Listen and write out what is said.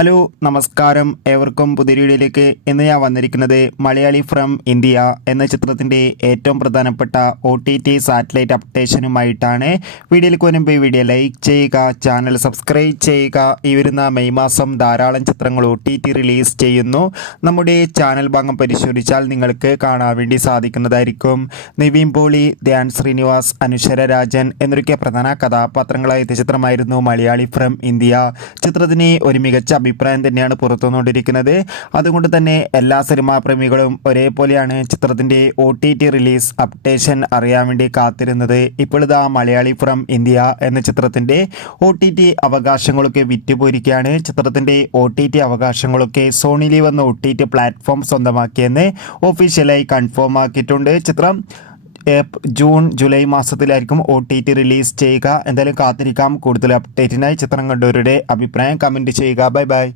Hello നമസ്കാരം, ഏവർക്കും പുതിയ വീഡിയോയിലേക്ക്. ഇന്ന് ഞാൻ വന്നിരിക്കുന്നത് മലയാളി ഫ്രം ഇന്ത്യ എന്ന ചിത്രത്തിൻ്റെ ഏറ്റവും പ്രധാനപ്പെട്ട OTT സാറ്റലൈറ്റ് അപ്ഡേഷനുമായിട്ടാണ്. വീഡിയോയിലേക്ക് വരുമ്പോൾ ഈ വീഡിയോ ലൈക്ക് ചെയ്യുക, ചാനൽ സബ്സ്ക്രൈബ് ചെയ്യുക. ഈ വരുന്ന മെയ് മാസം ധാരാളം ചിത്രങ്ങൾ OTT റിലീസ് ചെയ്യുന്നു. നമ്മുടെ ചാനൽ ഭാഗം പരിശോധിച്ചാൽ നിങ്ങൾക്ക് കാണാൻ വേണ്ടി സാധിക്കുന്നതായിരിക്കും. നിവിൻ പോളി, ധ്യാൻ ശ്രീനിവാസ്, അനുശ്വര രാജൻ എന്നൊക്കെ പ്രധാന കഥാപാത്രങ്ങളായ ചിത്രമായിരുന്നു മലയാളി ഫ്രം ഇന്ത്യ. ചിത്രത്തിന് ഒരു മികച്ച അഭിപ്രായം തന്നെയാണ് പുറത്തുവന്നുകൊണ്ടിരിക്കുന്നത്. അതുകൊണ്ട് തന്നെ എല്ലാ സിനിമാ പ്രേമികളും ഒരേപോലെയാണ് ചിത്രത്തിൻ്റെ OTT റിലീസ് അപ്ഡേഷൻ അറിയാൻ വേണ്ടി കാത്തിരുന്നത്. ഇപ്പോൾ ഇതാ മലയാളി ഫ്രം ഇന്ത്യ എന്ന ചിത്രത്തിൻ്റെ OTT അവകാശങ്ങളൊക്കെ വിറ്റുപോയിരിക്കുകയാണ്. ചിത്രത്തിൻ്റെ OTT അവകാശങ്ങളൊക്കെ സോണി ലീവ് എന്ന OTT പ്ലാറ്റ്ഫോം സ്വന്തമാക്കിയെന്ന് ഒഫീഷ്യലായി കൺഫേം ആക്കിയിട്ടുണ്ട്. ചിത്രം ജൂൺ ജൂലൈ മാസത്തിലായിരിക്കും OTT റിലീസ് ചെയ്യുക. എന്തായാലും കാത്തിരിക്കാം. കൂടുതൽ അപ്ഡേറ്റിനായി ചിത്രം കണ്ടവരുടെ അഭിപ്രായം കമൻറ്റ് ചെയ്യുക. Bye bye.